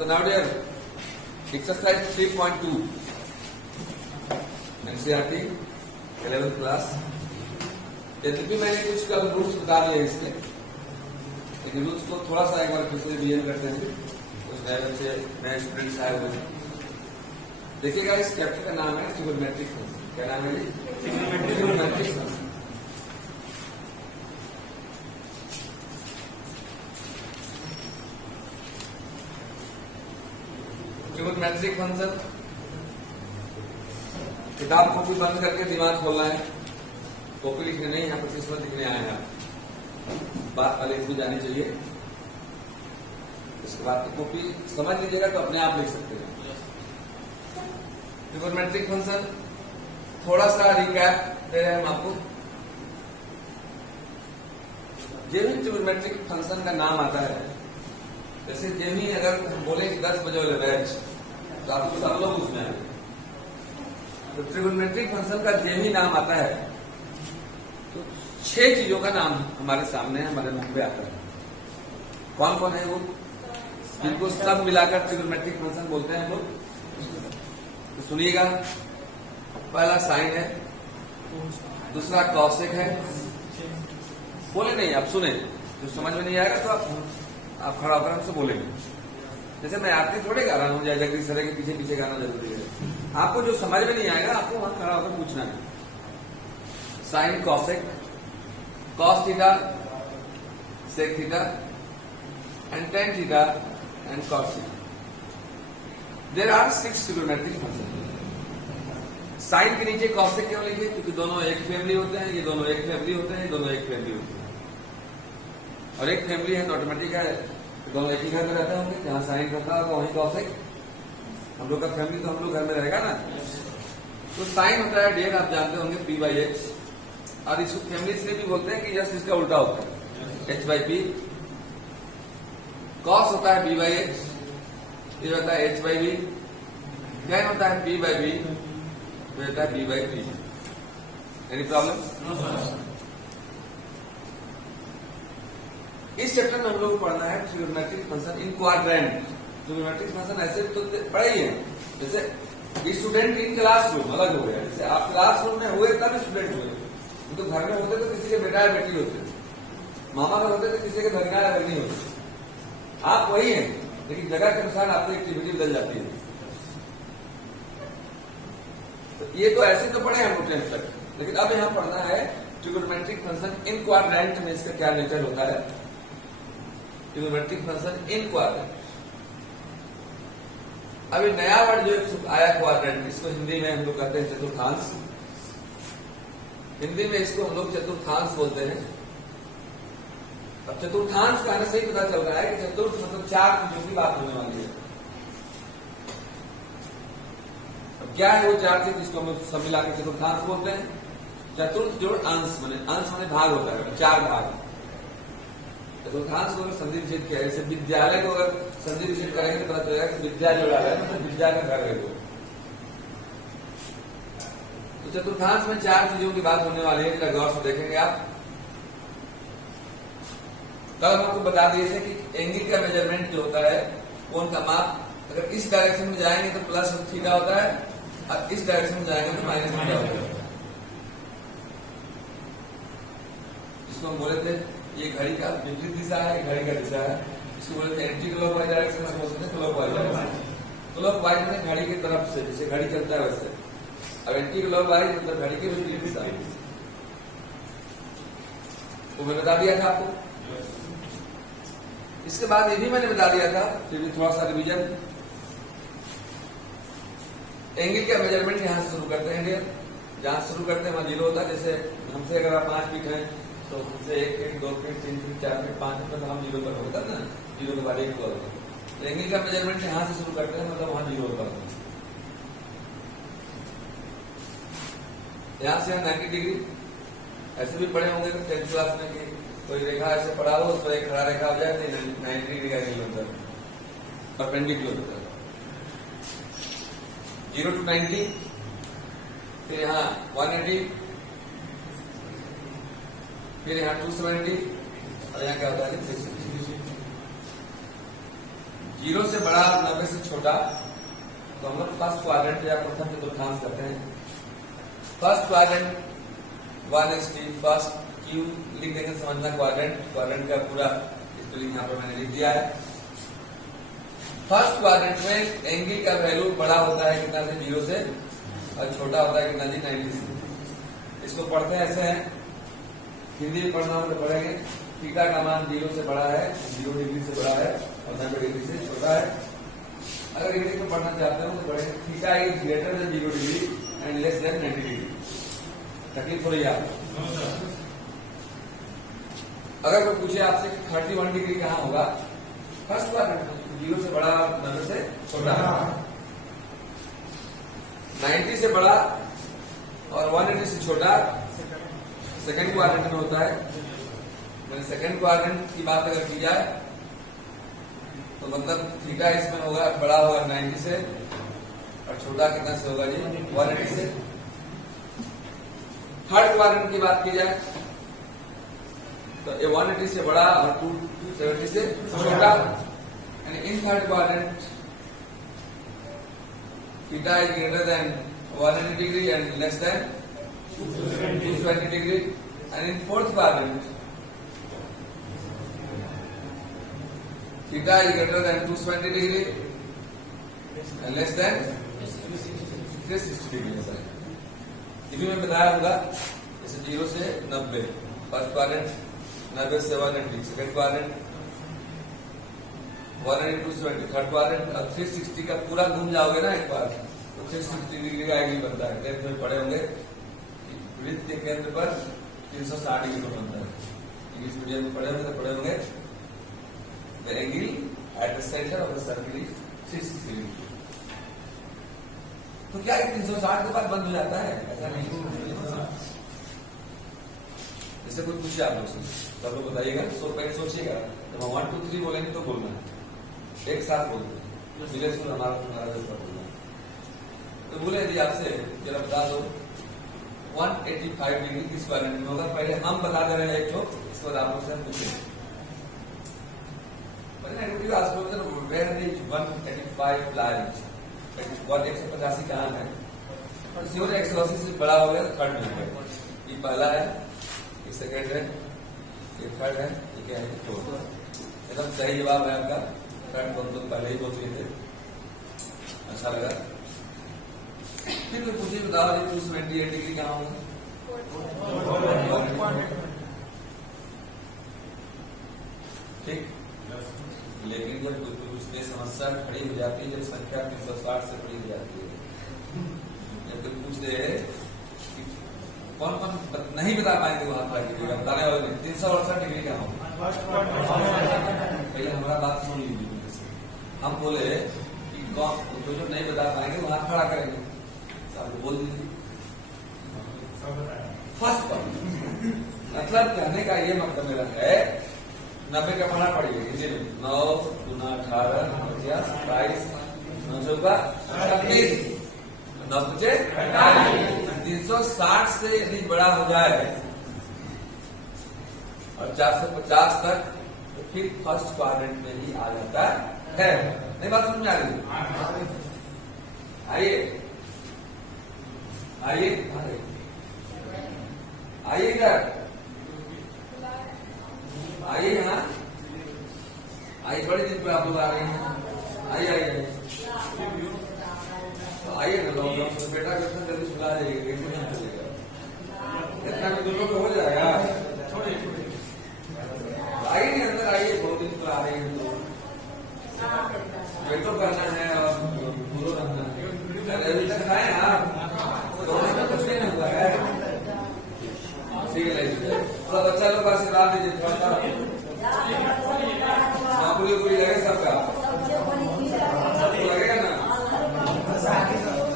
So now dear, exercise 3.2 NCERT 11th class. यद्यपि मैंने कुछ कल रूल्स बता दिए इसके, लेकिन रूल्स को थोड़ा सा एक बार फिर से रिवीजन करते हैं। कुछ नए बच्चे नए स्टूडेंट्स आए हुए हैं। देखिएगा, इस चैप्टर का नाम है ट्रिगोनोमेट्रिक फंक्शन। क्या नाम है? Trigonometric function. ट्रिगोनोमेट्रिक फंक्शन किताब कॉपी बंद करके दिमाग खोलना है। कॉपी लिखने नहीं, यहाँ पर किस्मत लिखने आए हैं। बात पहले इसमें जानी चाहिए, इसके बाद तो कॉपी समझ लीजिएगा तो अपने आप लिख सकते हैं। ट्रिगोनोमेट्रिक फंक्शन थोड़ा सा रिकैप दे रहे हैं हम आपको। जो भी ट्रिगोनोमेट्रिक फंक्शन का नाम आता है, जैसे जेमी अगर हम बोले 10 बजे वाले बैच, तो आपको सब लोग उसमें आए। तो ट्रिगोनोमेट्रिक फंक्शन का जेमी नाम आता है तो 6 चीजों का नाम हमारे सामने हमारे मुंह पे आता है। कौन कौन है वो, जिनको सब मिलाकर ट्रिगोनोमेट्रिक फंक्शन बोलते हैं हम लोग। तो सुनिएगा, पहला साइन है, दूसरा कॉसेक है। बोले नहीं, आप सुने, जो समझ में नहीं आएगा तो आप खड़ा होकर हमसे बोलेंगे। जैसे मैं आपके थोड़े गा रहा हूँ, जय जगदीश सर के पीछे पीछे गाना जरूरी है। आपको जो समझ में नहीं आएगा आपको वहां खड़ा होकर पूछना है। Sine cosec, cos theta, sec theta and tan theta and cos theta. There are 6 trigonometric function. Sine के नीचे कॉसेक क्यों लिखे? क्योंकि दोनों एक फैमिली होते हैं, ये दोनों एक फैमिली होते हैं, ये दोनों एक फैमिली होते हैं। और एक फैमिली है तो ऑटोमेटिक है, तो दोनों एक ही घर में रहते होंगे। जहां साइन रखा होगा वहीं कॉसेक। हम लोग का फैमिली तो हम लोग घर में रहेगा ना। तो साइन होता है डियर, आप जानते होंगे, पी बाई एच। और इसको फैमिली इसलिए भी बोलते हैं कि जस्ट इसका उल्टा होता है, एच बाई पी। कॉस होता है बी बाई एच, ये होता है एच बाई बी। टेन होता है पी बाई बी, तो होता है B by P. Any problem? इस चैप्टर में हम लोग पढ़ना है trigonometric function in quadrant. Trigonometric function ऐसे तो पढ़े ही है। जैसे स्टूडेंट इन क्लासरूम अलग हो गया। जैसे आप क्लासरूम में हुए तब स्टूडेंट हुए, तो घर में होते तो किसी के बेटा या बेटी होते, मामा में होते तो किसी के भगना या भगनी होते। आप वही हैं, लेकिन जगह के अनुसार आपकी एक्टिविटी बदल जाती है। तो ये तो ऐसे तो पढ़े हम 10th तक, लेकिन अब यहाँ पढ़ना है ट्रिगोनोमेट्रिक फंक्शन इन क्वाड्रेंट में इसका क्या नेचर होता है। Trigonometric function in quadrant. अभी नया वर्ड जो आया क्वाड्रेंट, इसको हिंदी में हम लोग कहते हैं चतुर्थांश। हिंदी में इसको हम लोग चतुर्थांश बोलते हैं। अब चतुर्थांश कहने से ही पता चल रहा है कि चतुर्थ मतलब 4 चीजों की बात होने वाली है। अब क्या है वो 4 चीज जिसको हम सब मिला के चतुर्थांश बोलते हैं? चतुर्थ जोड़ अंश, अंश माने भाग होता है, 4 भाग। चतुर्थांश को अगर संधि विच्छेद किया, जैसे विद्यालय को अगर संधि विच्छेद करेंगे तो पता चलेगा कि विद्या जोड़ा है, मतलब विद्या का घर है वो। तो चतुर्थांश में 4 चीजों की बात होने वाली है, जरा गौर से देखेंगे आप। कल हम आपको बता दिए थे कि एंगल का मेजरमेंट जो होता है, कोण का माप, अगर इस डायरेक्शन में जाएंगे तो प्लस थीटा होता है, और इस डायरेक्शन में जाएंगे तो माइनस थीटा होता है। जिसको हम बोले थे ये घड़ी का विपरीत दिशा है, घड़ी का दिशा है। इसको बोले थे एंटी क्लॉकवाइज डायरेक्शन में, बोलते थे क्लॉकवाइज डायरेक्शन। क्लॉकवाइज में घड़ी की तरफ से, जैसे घड़ी चलता है वैसे। अब एंटी क्लॉकवाइज मतलब घड़ी की विपरीत दिशा। वो मैं बता दिया था आपको। इसके बाद ये भी मैंने बता दिया था, फिर भी थोड़ा सा रिवीजन। एंगल का मेजरमेंट यहां से शुरू करते हैं डियर। जहां शुरू करते हैं वहां 0 होता है। जैसे हमसे अगर आप 5 फीट हैं तो हमसे 1 feet, 2 feet, 3 feet, 4 feet, 5 feet तो हम 0 पर होता है ना। 0 के बाद 1 होता है। एंगल का मेजरमेंट यहां से शुरू करते हैं, मतलब वहां 0 पर। यहां से हम 90 डिग्री, ऐसे भी पढ़े होंगे 10th क्लास में कि कोई रेखा ऐसे पढ़ा हो, उस पर एक खड़ा रेखा हो जाए तो 90 डिग्री का एंगल होता है, परपेंडिकुलर होता है। 0 to 90, फिर यहाँ 180, फिर यहाँ 270 और यहाँ क्या होता है 360। 0 से बड़ा 90 से छोटा, तो हम लोग फर्स्ट क्वाड्रेंट या प्रथम चतुर्थांश करते हैं। फर्स्ट क्वाड्रेंट 1:3, फर्स्ट क्यू लिख देंगे, समझना क्वाड्रेंट का पूरा स्पेलिंग यहाँ पर मैंने लिख दिया है। फर्स्ट क्वाड्रेंट में एंगल का वैल्यू बड़ा होता है कितना से 0 से, और छोटा होता है कितना जी 90 से। इसको पढ़ते हैं ऐसे हैं, हिंदी में पढ़ना हो तो पढ़ेंगे। थीटा का मान 0 से बड़ा है, 0 डिग्री से बड़ा है और 90 डिग्री से छोटा है। अगर इंग्लिश में पढ़ना चाहते हो तो पढ़ेंगे theta is greater than 0 degree and less than 90 degree. तकलीफ हो रही है आपको? अगर कोई पूछे आपसे 31 डिग्री कहाँ होगा, फर्स्ट क्वाड्रेंट 0 से बड़ा 90 से छोटा, 90 से बड़ा और 180 से छोटा सेकंड क्वाड्रेंट में होता है। मैंने सेकंड क्वाड्रेंट की बात अगर की जाए तो मतलब थीटा इसमें होगा बड़ा होगा 90 से और छोटा कितना से होगा जी 180 से। थर्ड क्वाड्रेंट की बात की जाए तो ये 180 से बड़ा और 270 से छोटा। इन third quadrant theta is greater than 180 degree and less than 220 degree. And in fourth quadrant theta is greater than 220 degree and less than 360 degree. ये भी मैं बताया होगा, जैसे 0 से 90 फर्स्ट क्वाड्रेंट, 90 से 180 सेकंड क्वाड्रेंट, 180 220 थर्ड क्वाड्रेंट, और 360 का पूरा घूम जाओगे ना एक बार तो 360 डिग्री का एंगल बनता है। टेंथ में पढ़े होंगे वृत्त के केंद्र पर 360 डिग्री पर बनता है। इंग्लिश मीडियम में पढ़े होंगे तो पढ़े होंगे the angle at the centre of the circle is 360 degree. तो क्या 360 के बाद बंद हो जाता है? ऐसा नहीं। जैसे कोई पूछे आप लोग से सब लोग बताइएगा, पहले सोचिएगा जब हम 1 2 3 बोलेंगे तो बोलना है, एक साथ बोलते हैं, मिले सुन हमारा तुम्हारा जो बोलना। तो बोले यदि आपसे जरा बता दो 185 डिग्री किस क्वाड्रेंट में होगा, पहले हम बता दे रहे हैं एक लोग, इसके बाद आप लोग से हम पूछेंगे 185 लार्ज 185 कहाँ है, और 180 से बड़ा हो गया तो थर्ड में। ये पहला है, ये सेकंड है, ये थर्ड है, ये क्या है फोर्थ। एकदम सही जवाब है आपका। थर्ड को हम लोग पहले ही बोल रहे थे, अच्छा लगा। फिर मैं पूछिए बताओ 228 डिग्री कहाँ होगा? ठीक, लेकिन जब कुछ समस्या खड़ी हो जाती है, जब संख्या 360 से बड़ी हो जाती है, जब कोई पूछ दे कि कौन कौन नहीं बता पाएंगे वहां पर डिग्री का, बताने वाले 368 डिग्री कहाँ होगा। पहले हमारा बात सुन लीजिए। हम बोले कि कौन जो नहीं बता पाएंगे वहां खड़ा करेंगे, आपको बोल दीजिए। फर्स्ट पॉइंट मतलब कहने का ये मतलब मेरा है 90 का पढ़ना पड़ेगा हिंदी में। 9 गुना 18 50 22 9 चौका 26 9 बचे 360 से यदि बड़ा हो जाए और 450 तक तो फिर फर्स्ट क्वाड्रेंट में ही आ जाता है। नहीं बात समझ आ रही? आइए आइए आइए इधर आइए, यहाँ आइए, बड़े दिन पे आप लोग आ रहे हैं। आइए आइए तो आइए ना लॉकडाउन से बेटा कितना जल्दी सुला जाइए, इतना में दोनों को हो जाएगा। आइए नहीं अंदर आइए, बहुत दिन पर आ रहे हैं तो वेटो करना है और पूरा करना है। अभी तक खाए आप दोनों में कुछ नहीं हुआ है, ठीक है। थोड़ा बच्चा लोग का आशीर्वाद दीजिए, थोड़ा सा पूरी पूरी लगे सबका लगेगा ना,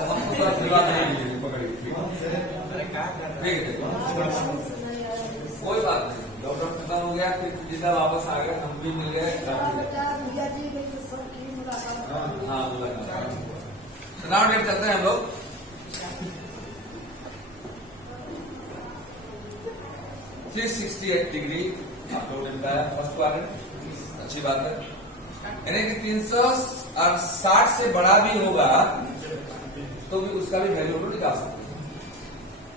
हमको आशीर्वाद नहीं दीजिए पकड़िए, ठीक है। कोई बात नहीं, लॉकडाउन खत्म हो गया, फिर जितना वापस आ गए, हम भी मिल गए। हाँ नाउ डेट चलते हैं हम लोग। $368 डिग्री आप लोगों ने बताया फर्स्ट क्वाड्रेंट, अच्छी बात है। यानी कि 360 से बड़ा भी होगा तो भी उसका भी वैल्यू को निकाल सकते हैं।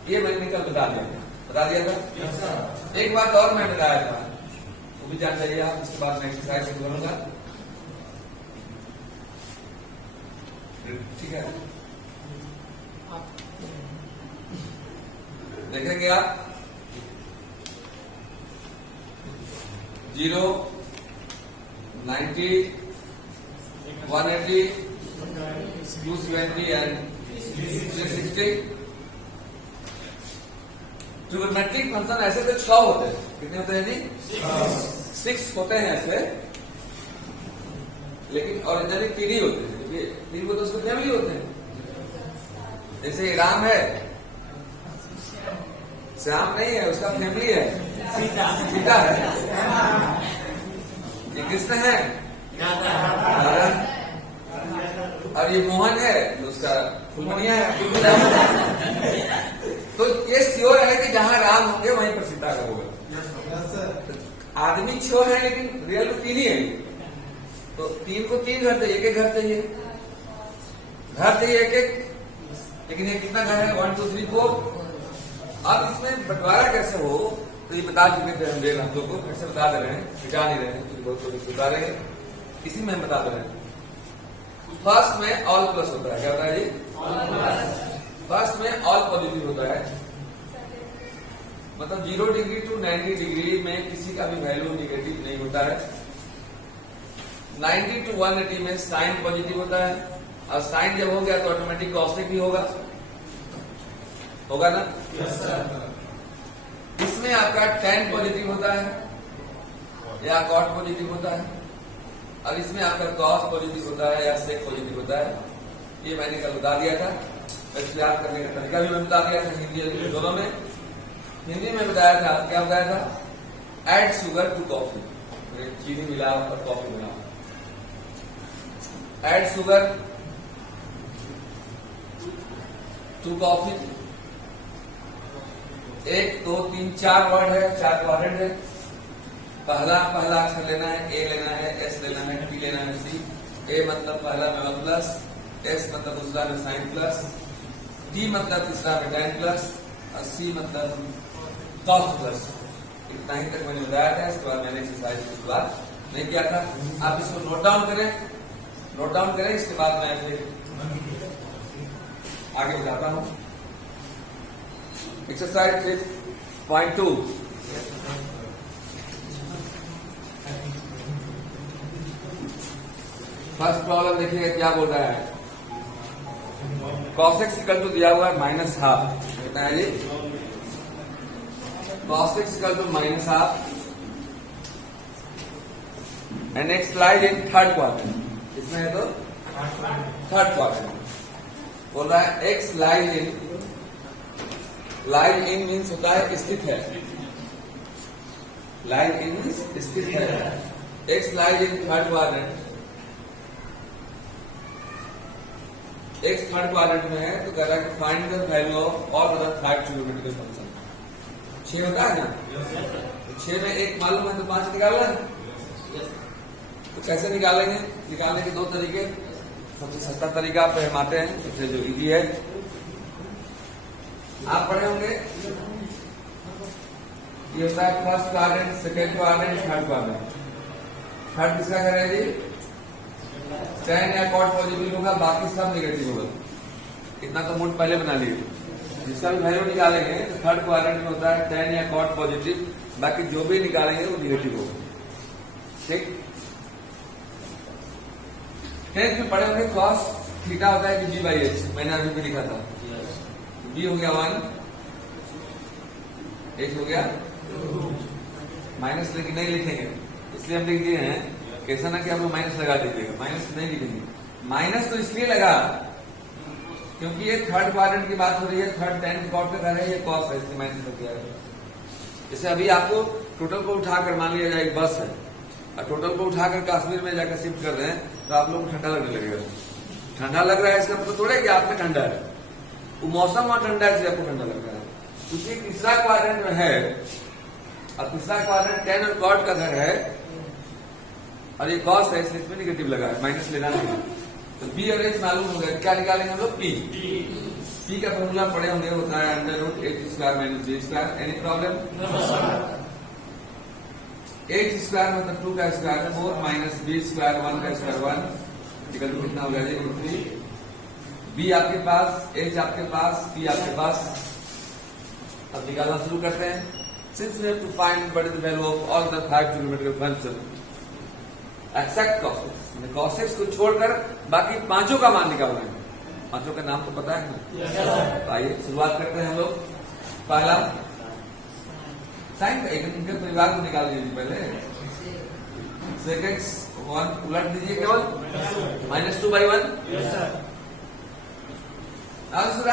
ये मैंने कल बता दिया था। एक बात और मैं बताया था, वो भी जान चाहिए आप। इसके बाद मैं एक्सरसाइज शुरू करूंगा, ठीक है? देखेंगे आप 0, 90, 180, 270 एंड 360। ट्रिगोनोमेट्रिक फंक्शन ऐसे तो 6 होते हैं। कितने होते हैं जी? 6 होते हैं ऐसे, लेकिन ओरिजिनली 3 ही होते हैं। 3 को तो उसके फैमिली होते हैं। जैसे राम है, श्याम नहीं है, उसका फैमिली है सीता है। ये कृष्ण है, राधा। और ये मोहन है, उसका फुलमणिया है। तो ये श्योर है कि जहां राम होंगे वहीं पर सीता का होगा। आदमी 6 है लेकिन रियल में 3 ही है। तो 3 को 3 घर चाहिए, एक घर चाहिए, घर चाहिए एक, लेकिन ये कितना घर है? 1 2 3 4। अब इसमें बंटवारा कैसे हो तो ये बता चुके थे हम लोग को, फिर से बता दे रहे हैं, बता नहीं रहे हैं, बहुत थोड़ी बता रहे हैं। इसी में हम बता दे रहे हैं। फर्स्ट में ऑल प्लस होता है। क्या होता है जी? फर्स्ट में ऑल पॉजिटिव होता है, मतलब 0 डिग्री टू 90 डिग्री में किसी का भी वैल्यू निगेटिव नहीं होता है। 90 टू 180 में साइन पॉजिटिव होता है, और साइन जब हो गया तो ऑटोमेटिक कॉस्टिक भी होगा ना? yes, इसमें आपका tan पॉजिटिव होता है या cot पॉजिटिव होता है, और इसमें आपका cos पॉजिटिव होता है या sec पॉजिटिव होता है। ये मैंने कल बता दिया था। वैसे याद करने का तरीका भी मैं बता दिया था हिंदी दोनों में। हिंदी में बताया था, क्या बताया था? ऐड शुगर टू कॉफी, चीनी मिलाओ और कॉफी बनाओ। Add sugar to coffee. 1 2 3 4 word है, 4 क्वाड्रेंट है। पहला अक्षर लेना है, ए लेना है, एस लेना है, टी लेना है, सी। ए मतलब पहला में 1 प्लस, एस मतलब दूसरा में साइन प्लस, टी मतलब तीसरा में tan प्लस, और सी मतलब कॉस प्लस। इतना ही तक मैंने बताया था। इसके बाद मैंने एक्सरसाइज की शुरुआत नहीं किया था। आप इसको नोट डाउन करें, इसके बाद मैं फिर आगे बताता हूं। एक्सरसाइज 3.2। फर्स्ट प्रॉब्लम देखिएगा क्या बोल रहा है। cos x इक्वल टू दिया हुआ है -12। कितना है जी? cos x equal to -12 and x lies in third quadrant. इसमें है तो थर्ड क्वाड्रेंट। बोल रहा है x लाइज इन मीन्स होता है स्थित है। लाइज इन मीन्स स्थित है। x lies in third quadrant. x third quadrant में है तो कह रहा है कि find the value of all other 5 trigonometric function. 6 होता है ना? तो 6 में 1 मालूम है तो 5 निकालना है। तो कैसे निकालेंगे? निकालने के 2 तरीके। सबसे सस्ता तरीका पे हम आते हैं, सबसे जो इजी है। आप पढ़े होंगे, ये होता है first quadrant, second quadrant, third quadrant. Third किसका करें जी? tan या cot पॉजिटिव होगा, बाकी सब नेगेटिव होगा। इतना तो मूड पहले बना लिए। जिसका भी वैल्यू निकालेंगे तो थर्ड क्वाड्रेंट में होता है tan या cot पॉजिटिव, बाकी जो भी निकालेंगे वो नेगेटिव होगा। ठीक? 10th में पढ़े होंगे cos थीटा होता है कि g/h। मैंने अभी भी लिखा था। b हो गया 1, h हो गया माइनस, लेकिन नहीं लिखेंगे इसलिए हम लिख दिए हैं। कैसा ना कि आप लोग माइनस लगा दीजिएगा, माइनस नहीं लिखेंगे। माइनस तो इसलिए लगा क्योंकि ये थर्ड क्वाड्रेंट की बात हो रही है। थर्ड tan cot का है, ये cos है, इसलिए माइनस लग गया है। जैसे अभी आपको टोटल को उठाकर मान लिया जाए एक बस है, और टोटल को उठाकर कश्मीर में जाकर शिफ्ट कर रहे हैं तो आप लोग को ठंडा लगने लगेगा। ठंडा लग रहा है इसका मतलब थोड़ा कि आप में ठंडा है, वो मौसम वहां ठंडा है इसलिए आपको ठंडा लग रहा है। क्योंकि तीसरा क्वाड्रेंट में है, और तीसरा क्वाड्रेंट tan और cot का घर है, और ये कॉस है इसलिए इसमें निगेटिव लगा है, माइनस लेना नहीं। तो बी और एच मालूम हो गया, क्या निकालेंगे हम लोग? पी। पी का फॉर्मूला पढ़े होंगे, होता है under root H square minus B square. Any problem? H square मतलब 2 का स्क्वायर 4 माइनस बी स्क्वायर 1 का स्क्वायर 1 इक्वल टू कितना हो गया जी? 3। बी आपके पास, एच आपके पास, पी आपके पास। अब निकालना शुरू करते हैं। Since we have to find what is the value of all the 5 trigonometric functions, except cos x, cos x को छोड़कर बाकी पांचों का मान निकालना है। पांचों का नाम तो पता है ना? तो आइए शुरुआत करते हैं हम लोग। पहला साइन का इनके परिवार को निकाल दीजिए पहले। सेकेंड 1 उलट दीजिए केवल, -2/1। आंसर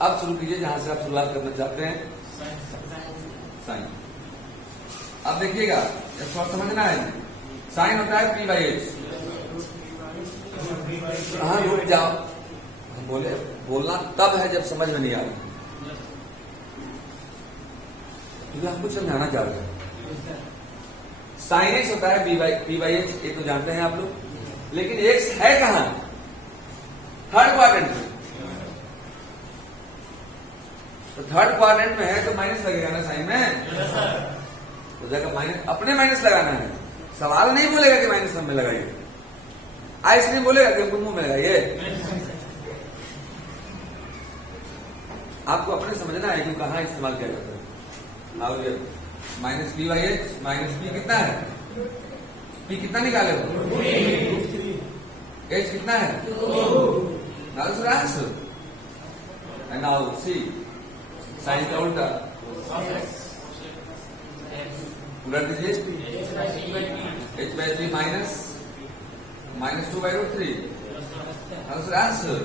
अब शुरू कीजिए जहां से आप शुरुआत करना चाहते हैं। साइन। अब देखिएगा, थोड़ा समझना है। साइन होता है p/h। हाँ रुक जाओ, हम बोले बोलना तब है जब समझ में नहीं आ रही, क्योंकि हम कुछ समझाना चाह रहे हैं। साइन एक्स होता है p/h, ये तो जानते हैं आप लोग, लेकिन एक्स है कहां? थर्ड क्वाड्रेंट में। तो थर्ड क्वाड्रेंट में है तो माइनस लगेगा ना साइन में, तो जगह माइनस, अपने माइनस लगाना है। सवाल नहीं बोलेगा कि माइनस में लगाइए, आइस नहीं बोलेगा कि हमको मुंह में लगाइए। आपको अपने समझना है कि कहां इस्तेमाल किया जाता है। और ये माइनस p/h माइनस p कितना है? p कितना निकाले हो? h कितना है? Answer. And now see sine का उल्टा उलट दीजिए, h/3 minus 2/3। Answer.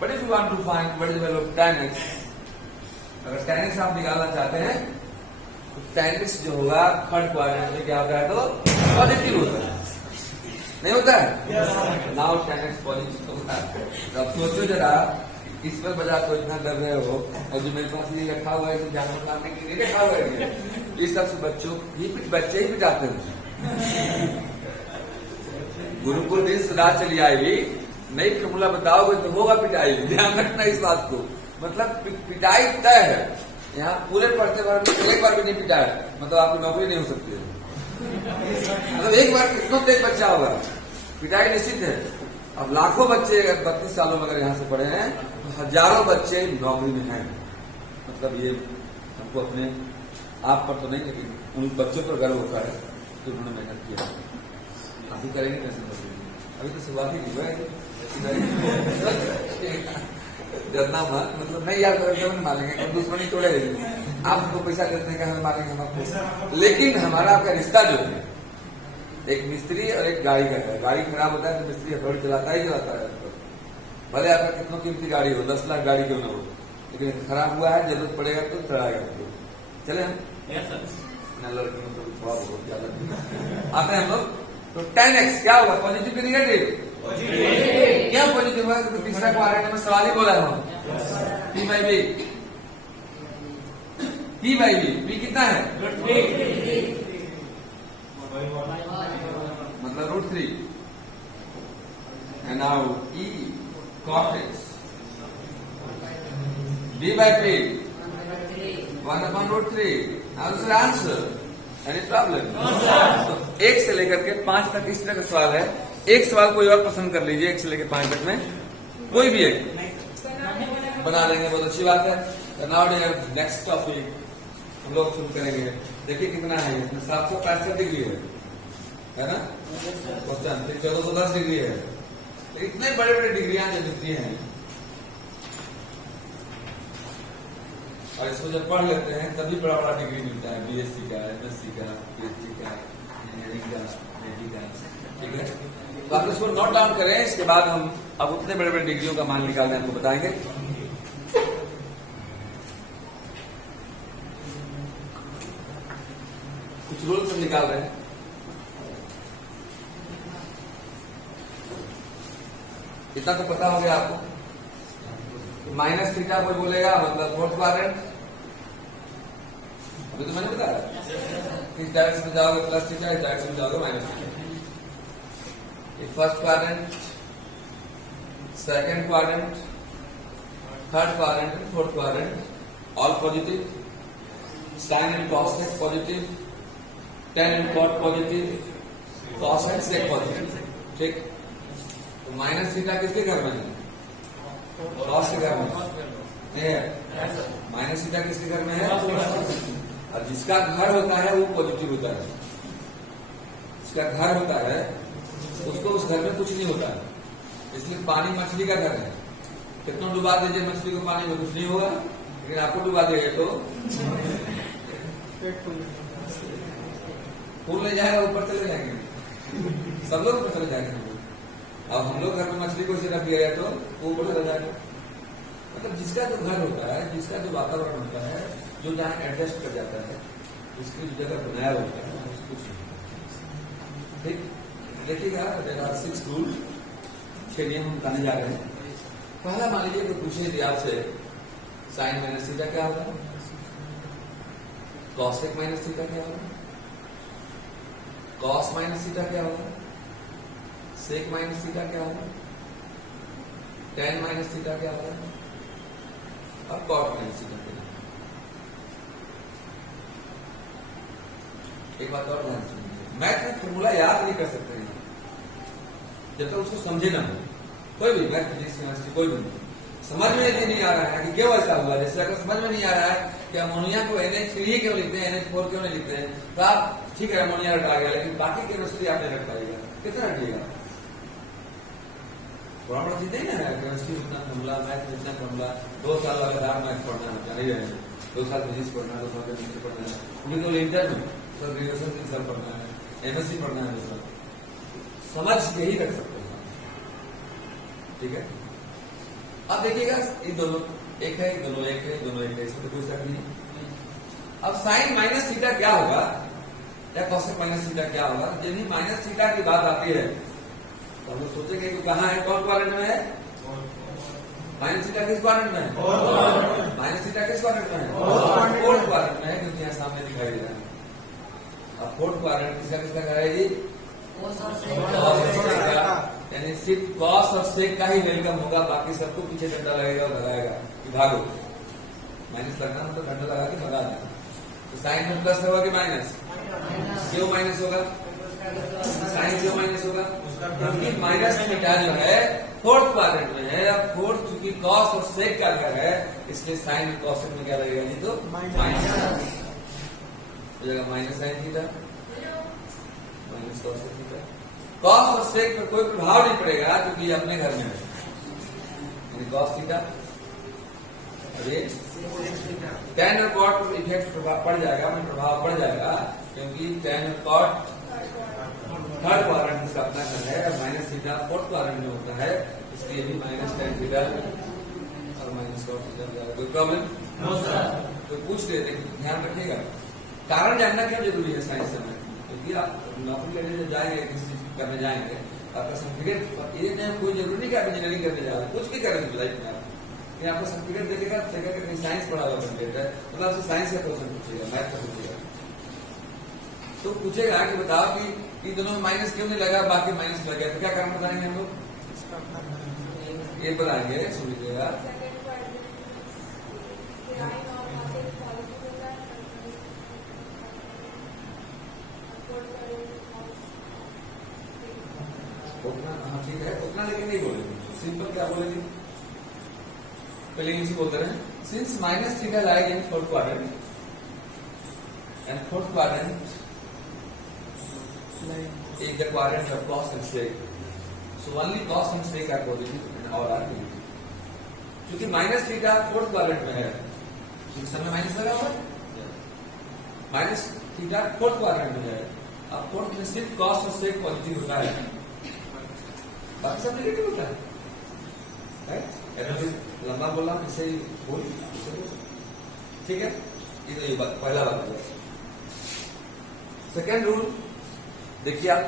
But if you want to find what is the value of tan x, अगर tan x आप निकालना चाहते हैं तो tan x जो होगा थर्ड क्वाड्रेंट में क्या होता है? तो पॉजिटिव होता है, नहीं होता है? नाउ tan x पॉजिटिव होता है। तो अब सोचो जरा, इस पर बजा तो इतना कर रहे हो, और जो मेरे पास ये रखा हुआ है तो जानवर मारने के लिए रखा हुआ है, इस सबसे बच्चों बच्चे ही पिटाते हैं। गुरुकुल दिन सदा चली आएगी, नई फॉर्मूला बताओगे तो होगा पिटाई, ध्यान रखना इस बात को। मतलब पिटाई तय है। यहाँ पूरे पढ़ते बार में एक बार भी नहीं पिटाया, मतलब आपकी नौकरी नहीं हो सकती है। मतलब एक बार कितनों तेज बच्चा होगा, पिटाई निश्चित है। अब लाखों बच्चे अगर 32 सालों में अगर यहाँ से पढ़े हैं तो हजारों बच्चे नौकरी में हैं। मतलब ये हमको अपने आप पर तो नहीं, लेकिन उन बच्चों पर गर्व होता है कि उन्होंने मेहनत किया। अभी करेंगे कैसे नौकरी? अभी तो शुरुआत ही हुआ है। डरना मत, मतलब नहीं यार नहीं मारेंगे, दुश्मनी तोड़े आप हमको पैसा देते हैं कि हमें मारेंगे हम आपको। लेकिन हमारा आपका रिश्ता जो है, एक मिस्त्री और एक गाड़ी का है। गाड़ी खराब होता है तो मिस्त्री हथौड़ी चलाता ही चलाता है। भले आपका कितनों कीमती गाड़ी हो, 10 लाख गाड़ी क्यों ना हो, लेकिन खराब हुआ है, जरूरत पड़ेगा तो चलाएगा। चले हम लड़कियों को बहुत ज्यादा आते हैं हम लोग। तो tan x क्या होगा? पॉजिटिव की निगेटिव? क्या पॉजिटिव होगा? तो तीसरा क्वाड्रेंट में सवाल ही बोला हम p/b। p कितना है? मतलब √3। and now e cos x b/p 1/√3। Answer. Any problem? एक से लेकर के 5 तक इस तरह का सवाल है। एक सवाल कोई और पसंद कर लीजिए, 1 से लेकर 5 तक में कोई भी एक बना लेंगे, बहुत अच्छी बात है। नाउ नेक्स्ट टॉपिक हम लोग शुरू करेंगे। देखिए कितना है इसमें, 765 डिग्री है ना? क्वेश्चन 1410 डिग्री है। तो इतने बड़े बड़े डिग्रियां जो दिखती हैं, और इसको जब पढ़ लेते हैं तभी बड़ा बड़ा डिग्री मिलता है। BSc का, MSc का, PhD का, इंजीनियरिंग का, मेडी का, ठीक है? तो आप इसको नोट डाउन करें, इसके बाद हम अब उतने बड़े बड़े डिग्रियों का मान निकालने आपको बताएंगे। कुछ रूल्स हम निकाल रहे हैं। इतना तो पता हो गया आपको। -θ कोई बोलेगा मतलब फोर्थ क्वाड्रेंट, अभी तो मैंने बताया। किस डायरेक्शन में जाओगे प्लस थीटा, इस डायरेक्शन में जाओगे माइनस थीटा। ये first quadrant, second quadrant, third quadrant, fourth quadrant all positive, sine and cos sec positive, tan and cot positive, cos and sec positive. ठीक, तो माइनस थीटा किसके घर में है? कॉस के घर में नहीं है। माइनस थीटा किसके घर में है? और जिसका घर होता है वो पॉजिटिव होता है। जिसका घर होता है उसको उस घर में कुछ नहीं होता है, इसलिए पानी मछली का घर है। कितना डुबा दीजिए मछली को पानी में कुछ नहीं होगा, लेकिन आपको डुबा देगा तो फूल नहीं जाएगा, ऊपर चले जाएंगे, सब लोग ऊपर चले जाएंगे। अब हम लोग घर में मछली को इसे रख दिया गया तो वो ऊपर चला जाएगा। मतलब जिसका जो घर होता है, जिसका जो वातावरण होता है, जो जहाँ एडजस्ट कर जाता है, उसकी जो जगह बनाया होता है उसको कुछ नहीं। ठीक, देखिएगा देयर आर 6 रूल, 6 नियम हम बताने जा रहे हैं। पहला मान लीजिए कोई पूछे कि आपसे साइन माइनस थीटा क्या होगा, कॉसेक माइनस थीटा क्या होगा, कॉस माइनस थीटा क्या होगा, सेक माइनस थीटा क्या होगा, टेन माइनस थीटा क्या होगा और कॉट माइनस थीटा क्या होगा। एक बात और ध्यान सुनिए, मैथ में फॉर्मूला याद नहीं कर सकते हैं जब तक उसको समझे ना हो। कोई भी मैथ फिजिक्स केमिस्ट्री कोई भी समझ में यदि नहीं आ रहा है कि क्यों ऐसा हुआ, जैसे अगर समझ में नहीं आ रहा है कि अमोनिया को NH3 क्यों लिखते हैं, NH4 क्यों नहीं लिखते हैं, तो आप ठीक है अमोनिया रटा गया, लेकिन बाकी केमिस्ट्री आप नहीं रख पाएगा। कितना रटिएगा? थोड़ा बड़ा चीज नहीं ना है। केमिस्ट्री इतना फॉर्मूला, मैथ इतना फॉर्मूला, 2 साल अगर आप मैथ पढ़ना है जान ही रहे हैं, 2 साल फिजिक्स पढ़ना है, 2 साल केमिस्ट्री पढ़ना है, पूरी तो इंटर में सर ग्रेजुएशन 3 साल पढ़ना है, MSc पढ़ना है 2 साल, समझ के ही रख सकते हैं। ठीक है, अब देखिएगा इन दोनों एक है, दोनों एक है, दोनों एक है, इसमें तो कोई शक नहीं। अब साइन माइनस थीटा क्या होगा या कॉसेक माइनस थीटा क्या होगा? जब भी माइनस थीटा की बात आती है तो हम लोग सोचेंगे कि कहाँ है, कौन क्वाड्रेंट में है? माइनस थीटा किस क्वाड्रेंट में है? माइनस थीटा किस क्वाड्रेंट में है? फोर्थ क्वाड्रेंट में है, क्योंकि यहाँ सामने दिखाई दे रहा है। अब फोर्थ क्वाड्रेंट किसका किसका करेगी? यानी सिर्फ कॉस और सेक का ही वेलकम होगा, बाकी सबको पीछे डंडा लगेगा और भगाएगा कि भागो। माइनस लगना मतलब डंडा लगा के भगा देना। तो साइन में प्लस होगा कि माइनस? क्यों माइनस होगा? साइन क्यों माइनस होगा? क्योंकि माइनस थीटा जो है फोर्थ क्वाड्रेंट में है। अब फोर्थ चूंकि कॉस और सेक का घर है, इसलिए साइन और कॉस में क्या लगेगा? नहीं तो माइनस हो जाएगा, minus sine theta minus cos theta. Cos और सेक पर कोई प्रभाव नहीं पड़ेगा क्योंकि अपने घर में है, कॉस थीटा। अरे टेन और कॉट पर इफेक्ट पड़ जाएगा, प्रभाव पड़ जाएगा, क्योंकि टेन और कॉट थर्ड क्वाड्रेंट जिसका अपना घर है, और माइनस थीटा फोर्थ क्वाड्रेंट में होता है, इसलिए भी माइनस टेन थीटा और माइनस कॉट थीटा। कोई प्रॉब्लम? कोई पूछ रहे थे, ध्यान रखिएगा। कारण जानना क्यों जरूरी है साइंस में? क्योंकि आप नौकरी करने जब जाएंगे, किसी चीज करने जाएंगे, आपका सर्टिफिकेट ये नहीं, कोई जरूरी नहीं कि आप इंजीनियरिंग करने जा रहे हैं, कुछ भी करेंगे लाइफ में आप, ये आपका सर्टिफिकेट देखेगा, कहीं साइंस पढ़ा हुआ सब्जेक्ट है, मतलब आपसे साइंस का क्वेश्चन पूछेगा, मैथ का पूछेगा, तो पूछेगा कि बताओ कि दोनों में माइनस क्यों नहीं लगा, बाकी माइनस लग गया, तो क्या कारण बताएंगे हम लोग? ये बताएंगे, सुन लीजिएगा। उतना हाँ ठीक है, उतना लेकिन नहीं बोलेंगे, सिंपल क्या बोलेंगे? पहले इसी बोलते रहे, since minus theta lies in fourth quadrant and fourth quadrant is the quadrant of cos and sec, so only cos and sec are positive and all are negative. क्योंकि माइनस थीटा फोर्थ क्वाड्रेंट में है, इस समय minus लगा हुआ है, minus theta fourth quadrant में है। अब फोर्थ में सिर्फ cos और sec पॉजिटिव होता है, बाकी सब नेगेटिव होता है। लंबा बोला इसे बोल, ठीक है, ये तो पहला बात है। सेकेंड रूल देखिए आप,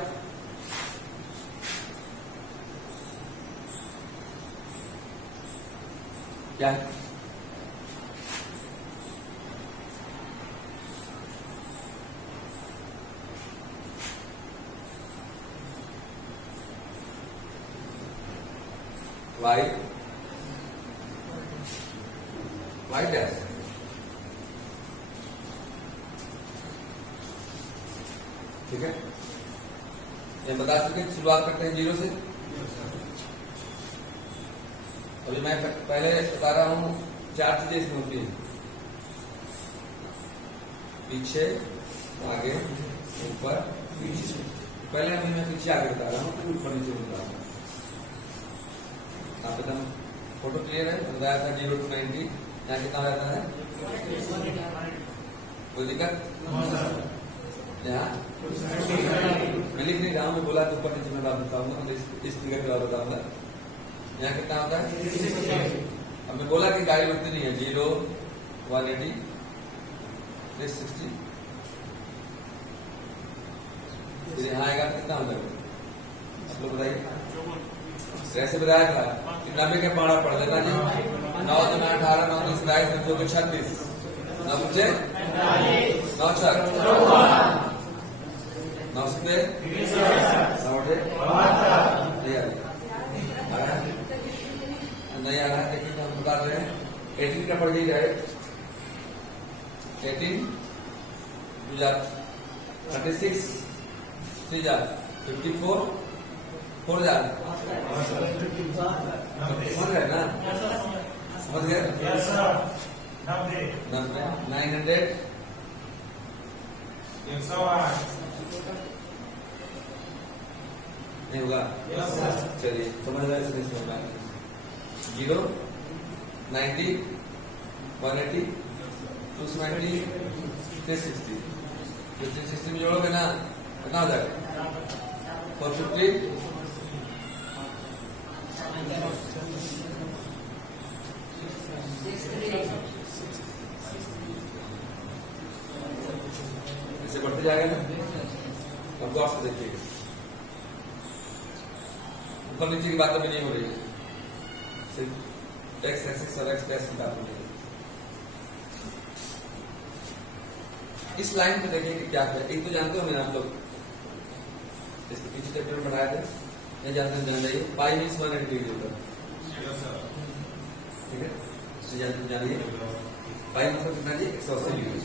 क्या है? Y Y dash. ठीक है, ये बता चुके शुरुआत करते हैं 0 से। अभी मैं पहले बता रहा हूं 4 चीजें इसमें होती है, पीछे आगे ऊपर नीचे। पहले मैं पीछे आगे बता रहा हूँ, फिर ऊपर नीचे बता रहा हूँ। आप एकदम फोटो क्लियर है? बताया था 0 to 90 यहाँ कितना रहता है? कोई दिक्कत? यहाँ मैं लिख नहीं रहा हूँ, मैं बोला तो ऊपर नीचे मैं बात बताऊंगा, इस फिगर के बाद बताऊंगा। यहाँ कितना होता है? अब मैं बोला कि गाड़ी उतनी नहीं है, 0 180 360। फिर यहाँ आएगा कितना हो जाएगा? आप लोग बताइए। कैसे बताया था कि 90 के पारा पड़ देना जी। 9 में 18 9 22 में 2 36 9 बच्चे 9 6 9 से नहीं आ रहा है, लेकिन हम बता रहे हैं 18 का पड़ जाएगा। 18 36 3 54 4 समझ गए ना? समझ गए? 900 नहीं होगा? चलिए समझ रहे 0 90 180 290 360। 360 में जोड़ोगे ना कितना हो जाएगा? 450 ऐसे बढ़ते जाएगा ना। अब गौर से देखिएगा, ऊपर नीचे की बात अभी नहीं हो रही है, सिर्फ एक्स एक्सिस और एक्स डैश की बात हो रही है। इस लाइन पे देखिए कि क्या है। एक तो जानते हो मैंने आप लोग इसके पीछे चैप्टर में पढ़ाया था, ये जानते हैं, जान जाइए पाई मीन्स 180 डिग्री होता है। ठीक है, जानिए पाई मतलब कितना जी? 180 डिग्री।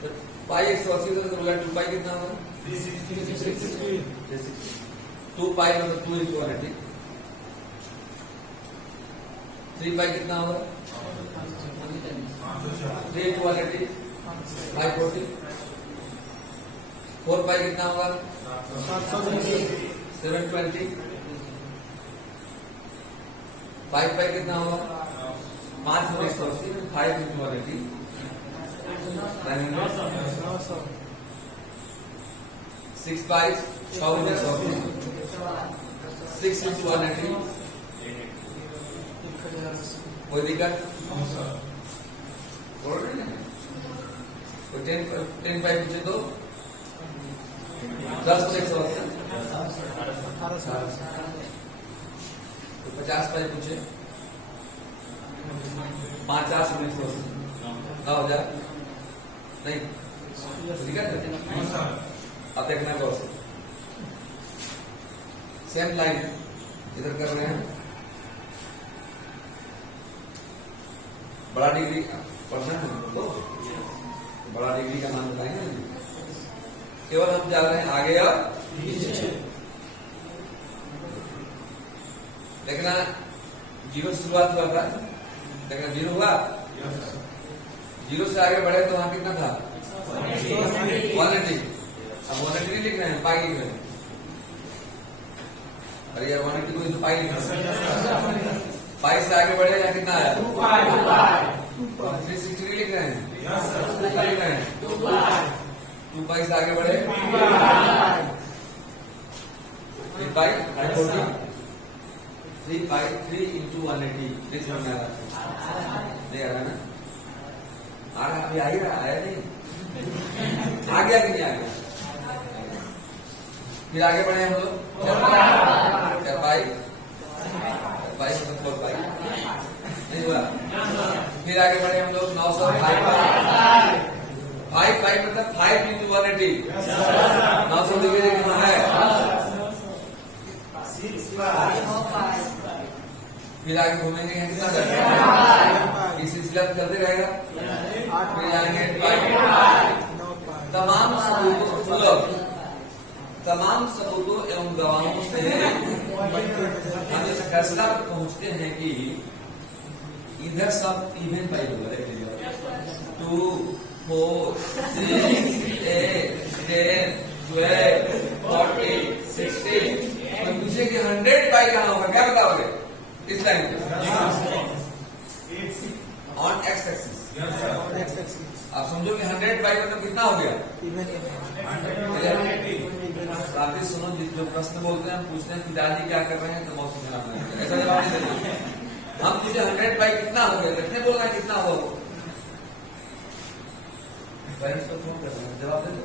तो पाई 180 होता है तो बोला 2 पाई कितना होगा? 360। 2 पाई मतलब 2 into 180। 3 पाई कितना होगा? 3 into 180 540। 4 पाई कितना होगा? 720। 5 पाई कितना होगा? 5 into 180 5 into 180 900। 6 पाई 6 into 180 6 into 180। कोई दिक्कत? तो 10 पाई पूछे तो 10 को 180 तो 50 पाई पूछे 50 में 180 ना हो जाए नहीं? दिक्कत? अब देखना गौर से, सेम लाइन इधर कर रहे हैं। बड़ा डिग्री पढ़ना है तो बड़ा डिग्री का नाम बताएंगे। केवल हम जा रहे हैं आगे और पीछे। देखना 0 से शुरुआत हुआ था, देखना 0 हुआ। 0 से आगे बढ़े तो वहां कितना था? 180। अब 180 लिख रहे हैं, पाई लिख रहे हैं। अरे यार 180 को तो पाई लिख रहे हैं। पाई से आगे बढ़े या कितना आया? 360 लिख रहे हैं, लिख रहे हैं 2 पाई से आगे बढ़े 3 पाई 540 3 पाई 3 into 180। नहीं समझ में आ रहा? नहीं आ रहा ना? आ रहा? अभी आ ही रहा, आया नहीं? आ गया कि नहीं आ गया? फिर आगे बढ़े हम लोग 4 पाई 4 पाई नहीं हुआ। फिर आगे बढ़े हम लोग 900 5 पाई मतलब 5 into 180। 900 डिग्री कितना है? फिर आगे घूमेंगे कितना करते इस सिलसिला चलते रहेगा। फिर जाएंगे तमाम सबूतों एवं गवाहों से हम इस फैसला पर पहुंचते हैं कि इधर सब इवन पाई होगा। 2, 4, 6, 8, 10, 12, 14, 16 तो पूछे कि 100 पाई कहाँ होगा, क्या बताओगे इस लाइन पे ऑन एक्स एक्सिस। आप समझो कि 100 पाई मतलब कितना हो गया। साथी सुनो, जो प्रश्न बोलते हैं पूछते हैं पिताजी क्या कर रहे हैं तो मौसम खराब है, ऐसा जवाब नहीं देते। हम तुझे 100 पाई कितना हो गया, कितने बोल रहे हैं कितना हो, पेरेंट्स को फोन कर रहे हैं, जवाब दे दो।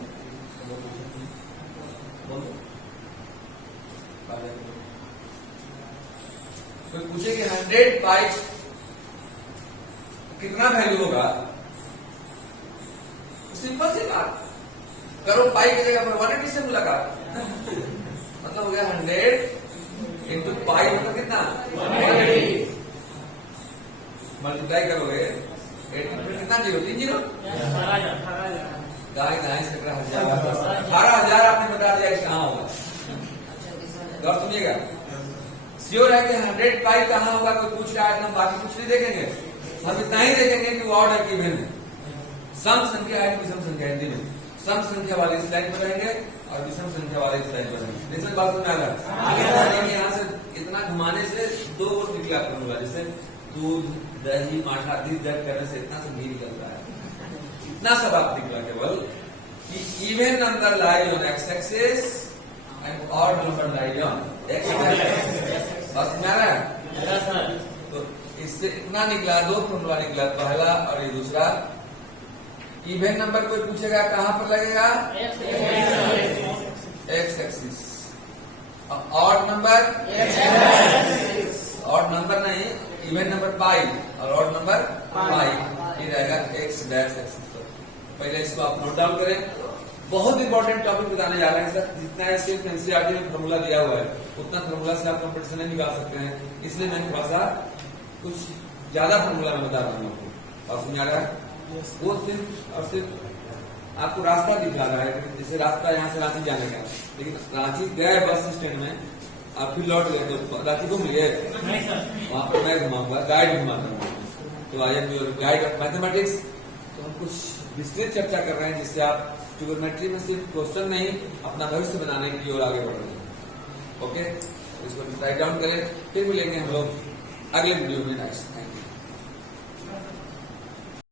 कोई पूछे कि 100 पाई कितना वैल्यू होगा, सिंपल सी बात करो, पाई की जगह पर 180 से मुलाकात मतलब हो गया 100 इंटू पाई मतलब कितना 180 मल्टीप्लाई करोगे 8 कितना जीरो 3 जीरो दाएं दाएं से 18,000 आपने बता दिया कहाँ होगा। और सुनिएगा श्योर है कि 100 पाई कहाँ होगा, कोई पूछ रहा है, हम बाकी कुछ नहीं देखेंगे, हम इतना ही देखेंगे कि वो ऑड है कि इवन है। सम संख्या है विषम संख्या हिंदी में सम संख्या वाले इस लाइन पर रहेंगे और विषम संख्या वाले इस लाइन पर रहेंगे। जैसे बात समझ आ रहा है, यहाँ से इतना घुमाने से 2 वोट निकला होगा, जैसे दूध दही माठा आदि दर्द करने से इतना सा घी निकलता है, इतना सब आप निकला केवल कि even number lie on x axis and odd number lie on x axis. बस में आ रहा है, तो इससे इतना निकला, 2 फॉर्मूला निकला, पहला और ये दूसरा। इवन नंबर कोई पूछेगा कहां पर लगेगा x axis, odd number odd number नहीं, इवन नंबर पाई और ऑड नंबर पाई, ये रहेगा एक्स डैश एक्सिस पर। पहले इसको आप नोट डाउन करें, बहुत इंपॉर्टेंट टॉपिक बताने जा रहे हैं सर। जितना सिर्फ एनसीईआरटी में फॉर्मूला दिया हुआ है उतना फॉर्मूला से आप कंपटीशन नहीं निकाल सकते हैं, इसलिए मैं थोड़ा सा कुछ ज्यादा फॉर्मूला में बता रहा हूँ आपको। और समझ आ रहा है, वो सिर्फ और सिर्फ आपको रास्ता दिखा रहा है, जैसे रास्ता यहाँ से रांची जाने का, लेकिन रांची गए बस स्टैंड में आप फिर लौट गए तो रांची घूम लिए, वहां पर मैं घुमाऊंगा, गाइड घुमाता हूँ। तो I am your guide of mathematics. तो हम कुछ विस्तृत चर्चा कर रहे हैं जिससे आप ट्रिगोनोमेट्री में सिर्फ क्वेश्चन नहीं अपना भविष्य बनाने की ओर आगे बढ़ रहे हैं। ओके, इसको राइट डाउन करें, फिर मिलेंगे हम लोग अगले वीडियो में। Next, thank you.